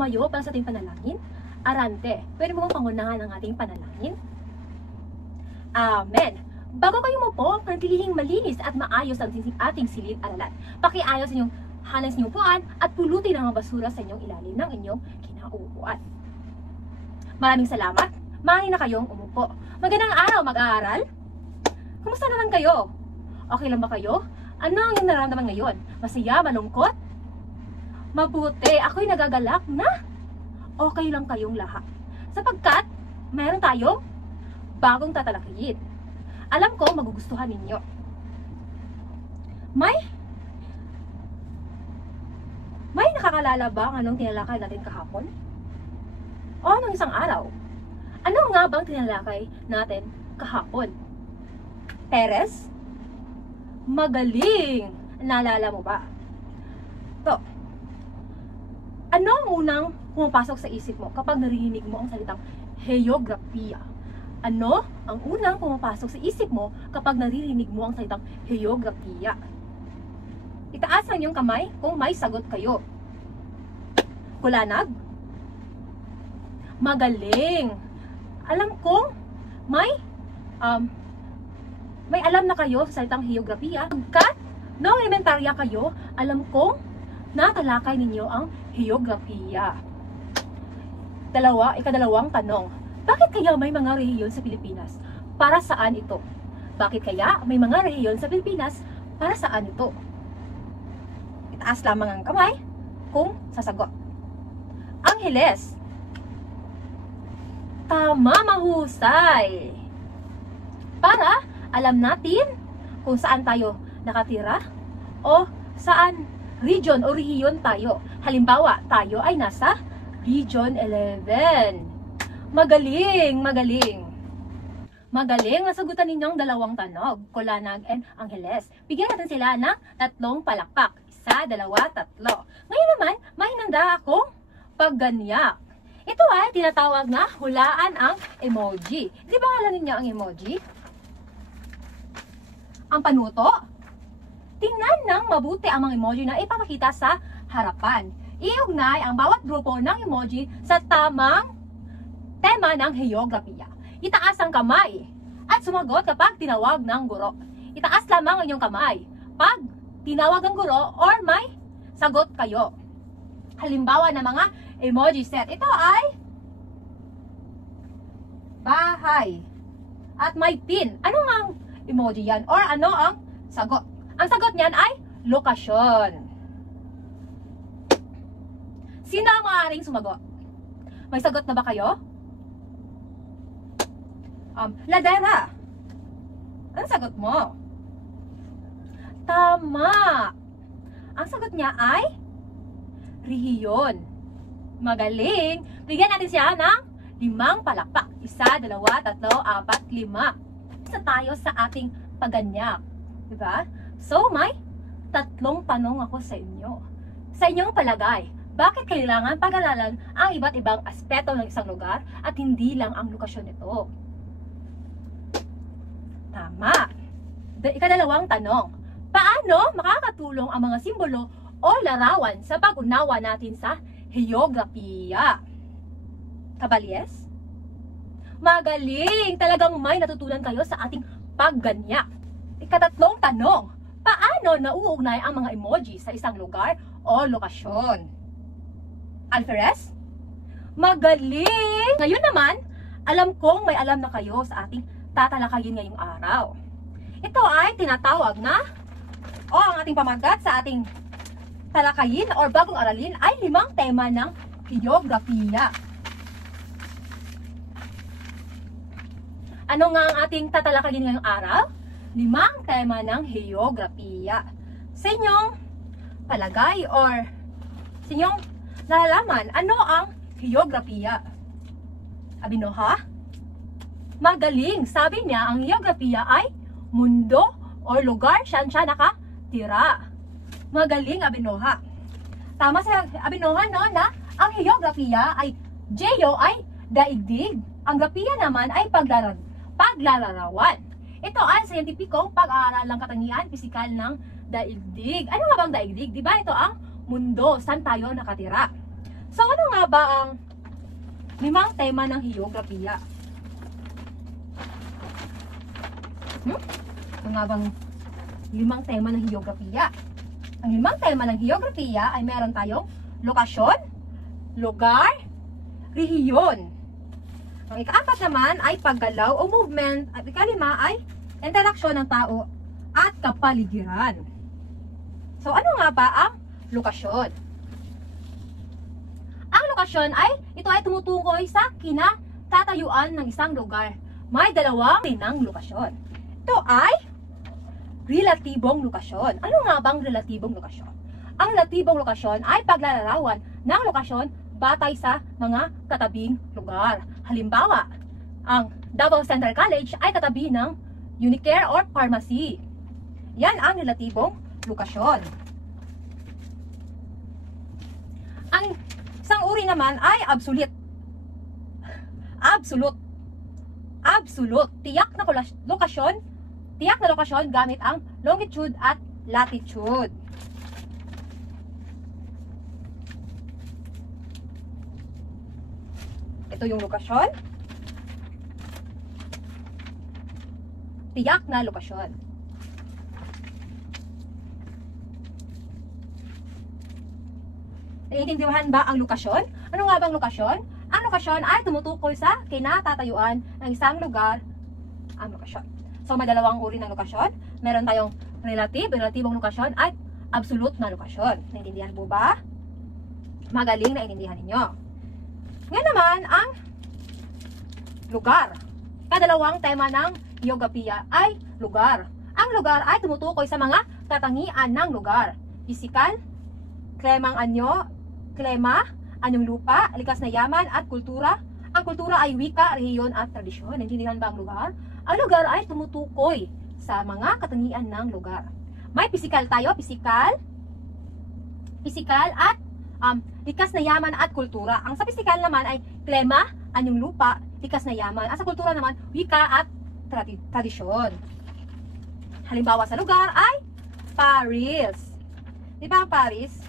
tumayo para sa ating panalangin? Arante, pwede mo pangunahan ang ating panalangin? Amen. Bago kayo umupo, panatilihing malinis at maayos ang ating silid-aralan. Pakiayos inyong hanas inyong upuan at pulutin ang mga basura sa inyong ilalim ng inyong kinauupuan. Maraming salamat. Maaari na kayong umupo. Magandang araw, mag-aaral. Kumusta naman kayo? Okay lang ba kayo? Ano ang iyong nararamdaman ngayon? Masaya, malungkot? Mabuti, ako'y nagagalak na okay lang kayong lahat. Sapagkat, mayroon tayong bagong tatalakayin. Alam ko, magugustuhan ninyo. May nakakalala ba ang anong tinalakay natin kahapon? O anong isang araw? Ano nga bang tinalakay natin kahapon? Teres? Magaling! Naalala mo ba? To. Ano ang unang pumapasok sa isip mo kapag narinig mo ang salitang heograpiya? Ano ang unang pumapasok sa isip mo kapag naririnig mo ang salitang heograpiya? Itaas ang iyong kamay kung may sagot kayo. Kulanag? Magaling! Alam kong may alam na kayo sa salitang heograpiya. Pagkat noong elementarya kayo, alam kong natalakay ninyo ang heograpiya. Ikadalawang tanong. Bakit kaya may mga rehiyon sa Pilipinas? Para saan ito? Bakit kaya may mga rehiyon sa Pilipinas? Para saan ito? Itaas lamang ang kamay kung sasagot. Angeles. Tama, mahusay. Para alam natin kung saan tayo nakatira o saan region o rehiyon tayo. Halimbawa, tayo ay nasa Region 11. Magaling, magaling. Magaling, nasagutan ninyong dalawang tanog, Kulanag and Angeles. Bigyan natin sila ng 3 palakpak. 1, 2, 3. Ngayon naman, may hinanda akong pagganyak. Ito ay tinatawag na hulaan ang emoji. Di ba alam niyo ang emoji? Ang panuto? Tingnan ng mabuti ang mga emoji na ipapakita sa harapan. Iugnay ang bawat grupo ng emoji sa tamang tema ng heograpiya. Itaas ang kamay at sumagot kapag tinawag ng guro. Itaas lamang ang inyong kamay pag tinawag ng guro or may sagot kayo. Halimbawa ng mga emoji set. Ito ay bahay at may pin. Ano ang emoji yan? Or ano ang sagot? Ang sagot niyan ay lokasyon. Sino ang maaaring sumagot? May sagot na ba kayo? Ladera. Ang sagot mo? Tama. Ang sagot niya ay rehiyon. Magaling. Bigyan natin siya ng 5 palakpak. 1, 2, 3, 4, 5. Isa tayo sa ating pagganyak. Diba? So, may 3 tanong ako sa inyo. Sa inyong palagay, bakit kailangan pag-aralan ang iba't ibang aspeto ng isang lugar at hindi lang ang lokasyon nito? Tama. Ikadalawang tanong, paano makakatulong ang mga simbolo o larawan sa pag-unawa natin sa heograpiya? Kabalyes? Magaling! Talagang may natutunan kayo sa ating pagganyak. Ikatatlong tanong, paano nauugnay ang mga emoji sa isang lugar o lokasyon? Alferez? Magaling! Ngayon naman, alam kong may alam na kayo sa ating tatalakayin ngayong araw. Ito ay tinatawag na ang ating pamagat sa ating talakayin or bagong aralin ay 5 tema ng heograpiya. Ano nga ang ating tatalakayin ngayong araw? 5 tema ng heograpiya. Sa inyong palagay or sa inyong nalalaman, ano ang heograpiya? Abinoha? Magaling! Sabi niya, ang heograpiya ay mundo o lugar saan siya nakatira. Magaling, Abinoha. Tama sa Abinoha, no, na ang heograpiya ay geo ay daigdig. Ang grapiya naman ay paglalarawan. Ito ay scientificong pag-aaral ng katangian pisikal ng daigdig. Ano nga bang daigdig? Diba ito ang mundo saan tayo nakatira? So, ano nga ba ang 5 tema ng heograpiya? Ano nga bang 5 tema ng heograpiya? Ang 5 tema ng heograpiya ay meron tayong lokasyon, lugar, rehiyon. Ang ika-4 naman ay paggalaw o movement. At ika-5 ay interaksyon ng tao at kapaligiran. So, ano nga ba ang lokasyon? Ang lokasyon ay, ito ay tumutukoy sa kinatatayuan ng isang lugar. May 2 ng lokasyon. Ito ay relatibong lokasyon. Ano nga bang relatibong lokasyon? Ang relatibong lokasyon ay paglalarawan ng lokasyon batay sa mga katabing lugar. Halimbawa, ang Davao Central College ay katabi ng Unicare or pharmacy. Yan ang relatibong lokasyon. Ang isang uri naman ay absolute. Absolute. Tiyak na lokasyon gamit ang longitude at latitude. Ito yung lokasyon. Tiyak na lokasyon. Naiintindihan ba ang lokasyon? Ano nga bang lokasyon? Ang lokasyon ay tumutukoy sa kinatatayuan ng isang lugar. Ang lokasyon. So, may 2 uri ng lokasyon. Meron tayong relatibong lokasyon at absolute na lokasyon. Naiintindihan po ba? Magaling na intindihan ninyo. Ngayon naman, ang lugar. Kadalawang tema ng heograpiya ay lugar. Ang lugar ay tumutukoy sa mga katangian ng lugar. Pisikal, klema, anyong lupa, likas na yaman at kultura. Ang kultura ay wika, rehiyon at tradisyon. Naintindihan ba ang lugar? Ang lugar ay tumutukoy sa mga katangian ng lugar. May pisikal tayo, pisikal at likas na yaman at kultura. Ang sa pisikal naman ay klema, anyong lupa, likas na yaman. At sa kultura naman, wika at tradisyon. Halimbawa sa lugar ay Paris. Di ba ang Paris?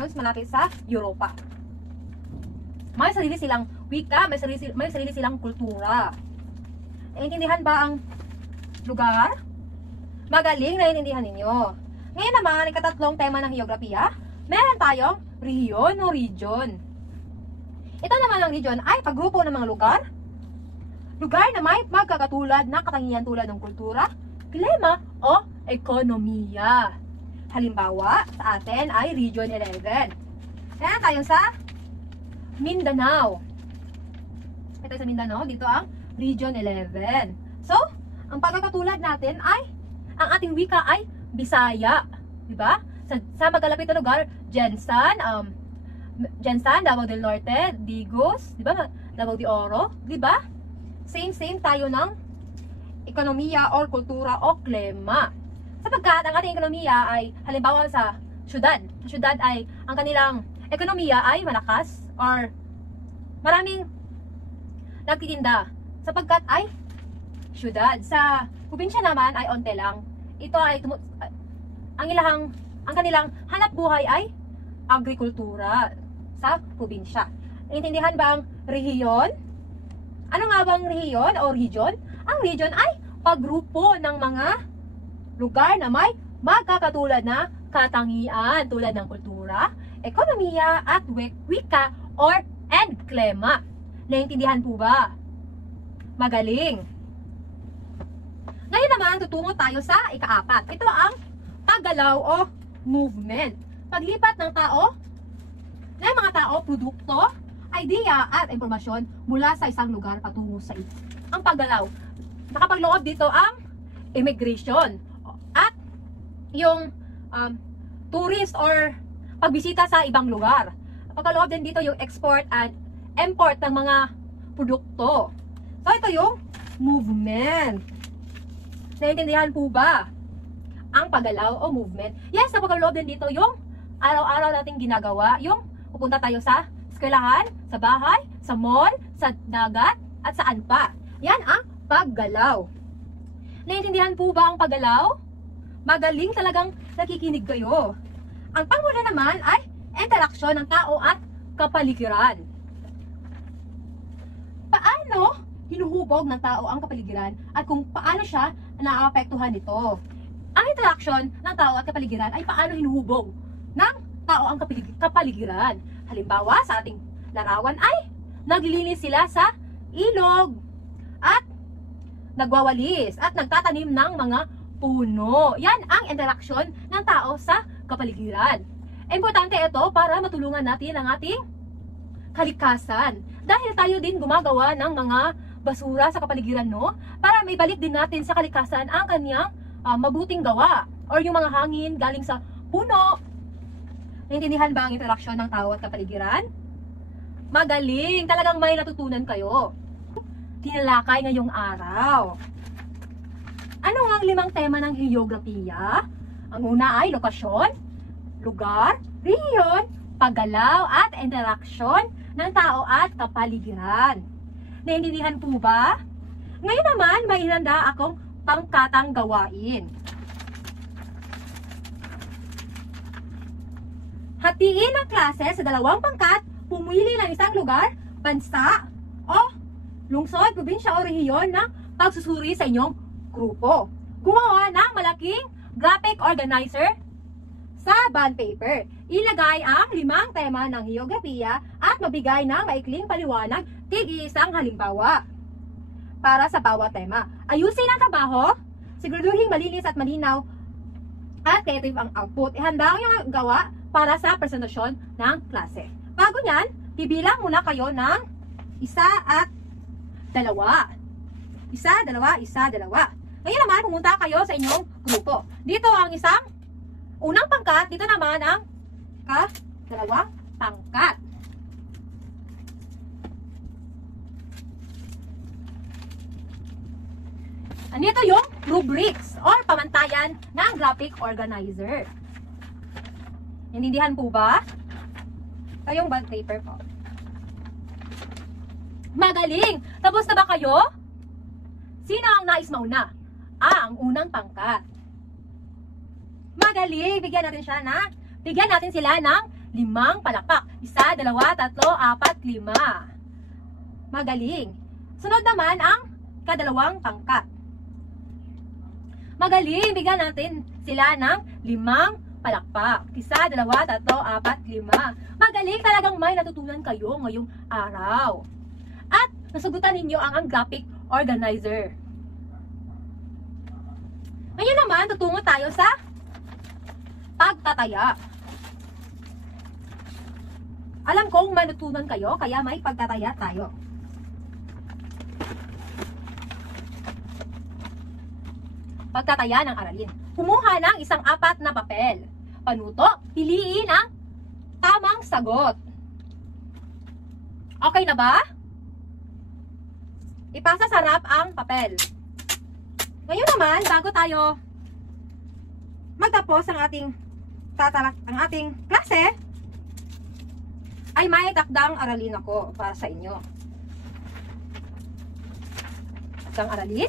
Mas malapit sa Europa. May sarili silang wika, may sarili silang kultura. Naiintindihan ba ang lugar? Magaling, naiintindihan ninyo. Ngayon naman, ang ika-3 tema ng heograpiya, meron tayong rehiyon o region. Ito naman ang region ay paggrupo ng mga lugar na may magkakatulad na katangian tulad ng kultura, klima o ekonomiya. Halimbawa, sa atin ay Region 11. Kaya tayo sa Mindanao. Ito sa Mindanao, dito ang Region 11. So, ang pagkakatulad natin ay, ang ating wika ay Bisaya. Diba? Sa magkalapit na lugar, Jensan, Davao del Norte, Digos, diba? Davao de Oro, diba? Same tayo ng ekonomiya or kultura o klima. Sapagkat ang ating ekonomiya ay halimbawa sa syudad. Sa syudad ay ang kanilang ekonomiya ay malakas or maraming nagtitinda. Sapagkat ay syudad. Sa probinsya naman ay onte lang. Ito ay ang kanilang hanap buhay ay agrikultura sa probinsya. Naintindihan ba ang rehiyon? Ano nga bang rehiyon o region? Ang region ay paggrupo ng mga lugar na may magkakatulad na katangian tulad ng kultura, ekonomiya at wika and klema. Naintindihan po ba? Magaling. Ngayon naman, tutungo tayo sa ika-4. Ito ang paggalaw o movement. Paglipat ng mga tao, produkto, idea at impormasyon mula sa isang lugar patungo sa iba. Ang paggalaw. Nakapagloob dito ang immigration at yung tourist or pagbisita sa ibang lugar. Pagkaloob din dito yung export and import ng mga produkto. So, ito yung movement. Naintindihan po ba ang paggalaw o movement? Yes, napagkaloob din dito yung araw-araw nating ginagawa. Yung pupunta tayo sa eskwelahan, sa bahay, sa mall, sa dagat, at saan pa. Yan ang paggalaw. Naintindihan po ba ang paggalaw? Magaling talagang nakikinig kayo. Ang panghula naman ay interaksyon ng tao at kapaligiran. Paano hinuhubog ng tao ang kapaligiran at kung paano siya naaapektuhan nito? Ang interaction ng tao at kapaligiran ay paano hinuhubog ng tao ang kapaligiran. Halimbawa, sa ating larawan ay naglilinis sila sa ilog at nagwawalis at nagtatanim ng mga puno. Yan ang interaksyon ng tao sa kapaligiran. Importante ito para matulungan natin ang ating kalikasan. Dahil tayo din gumagawa ng mga basura sa kapaligiran, no? Para may balik din natin sa kalikasan ang kanyang mabuting gawa. Or yung mga hangin galing sa puno. Naintindihan ba ang interaksyon ng tao at kapaligiran? Magaling! Talagang may natutunan kayo. Tinalakay ngayong araw. Ano ang 5 tema ng heograpiya? Ang una ay lokasyon, lugar, rehiyon, paggalaw at interaksyon ng tao at kapaligiran. Naintindihan po ba? Ngayon naman, may inanda akong pangkatang gawain. Hatiin ang klase sa 2 pangkat, pumili ng isang lugar, bansa, o lungsod, probinsya o rehiyon ng pagsusuri sa inyong grupo. Gumawa ng malaking graphic organizer sa bond paper. Ilagay ang 5 tema ng heograpiya at mabigay ng maikling paliwanag tig-isang halimbawa para sa bawat tema. Ayusin ang trabaho, siguraduhin malinis at malinaw at creative ang output. Ihanda ang iyong gawa para sa presentasyon ng klase. Bago niyan, bibilang muna kayo ng 1 at 2. 1, 2, 1, 2. Ngayon naman, pumunta kayo sa inyong grupo. Dito ang isang unang pangkat, dito naman ang dalawang pangkat. Andito yung rubrics or pamantayan ng graphic organizer. Naintindihan po ba? Ito yung bond paper po. Magaling! Tapos na ba kayo? Sino ang nais mauna? Ang unang pangkat. Magaling! Bigyan natin sila ng 5 palakpak. 1, 2, 3, 4, 5. Magaling! Sunod naman ang kadalawang pangkat. Magaling! Bigyan natin sila ng 5 palakpak. 1, 2, 3, 4, 5. Magaling! Talagang may natutunan kayo ngayong araw. At nasagutan ninyo ang graphic organizer. Ngayon naman, tutungo tayo sa pagtataya. Alam kong may natutunan kayo, kaya may pagtataya tayo. Pagtataya ng aralin. Kumuha ng 4 na papel. Panuto, piliin ang tamang sagot. Okay na ba? Ipasa sa harap ang papel. Ngayon naman, bago tayo magtapos ang ating klase, ay may takdang aralin ako para sa inyo. Takdang aralin.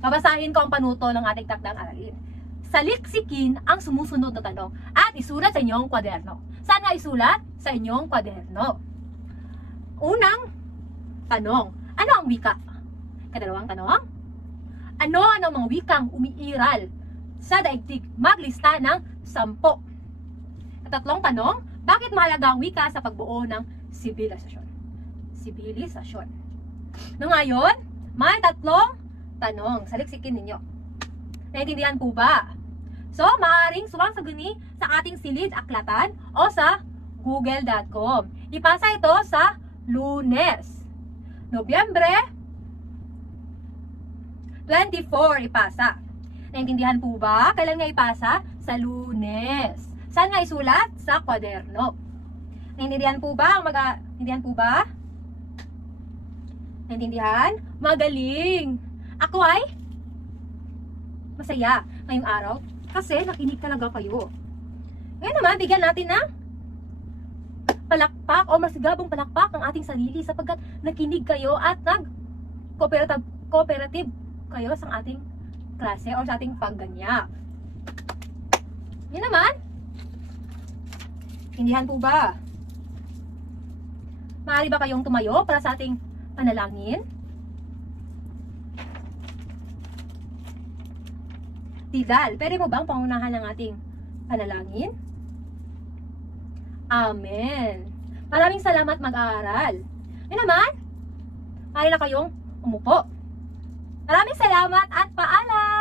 Babasahin ko ang panuto ng ating takdang aralin. Saliksikin ang sumusunod na tanong at isulat sa inyong kwaderno. Saan nga isulat? Sa inyong kwaderno. Unang tanong, ano ang wika? Kadalawang tanong, ano ang mga wikang umiiral sa daigdig? Maglista ng 10. Tatlong tanong, bakit mahalaga ang wika sa pagbuo ng sibilisasyon? Sibilisasyon. No, ngayon, may 3 tanong. Saliksikin ninyo. Naintindihan po ba? So, maaaring sumasagot sa ating silid aklatan o sa google.com. Ipasa ito sa Lunes, Nobyembre 24, ipasa. Naintindihan po ba? Kailan nga ipasa? Sa Lunes. Saan nga isulat? Sa kwaderno. Naintindihan po ba? Naintindihan po ba? Naintindihan? Magaling! Ako ay masaya ngayong araw kasi nakinig talaga kayo. Ngayon naman, bigyan natin ng palakpak o masigabong palakpak ang ating sarili sapagkat nakinig kayo at nag-cooperative kayo sa ating klase o sa ating pagganyak. Yan naman, Naintindihan po ba? Maaari ba kayong tumayo para sa ating panalangin? Tidal, pwede mo bang pangunahan ng ating panalangin? Amen. Maraming salamat mag-aaral. Yun naman, maaari na kayong umupo. Maraming salamat at paalam!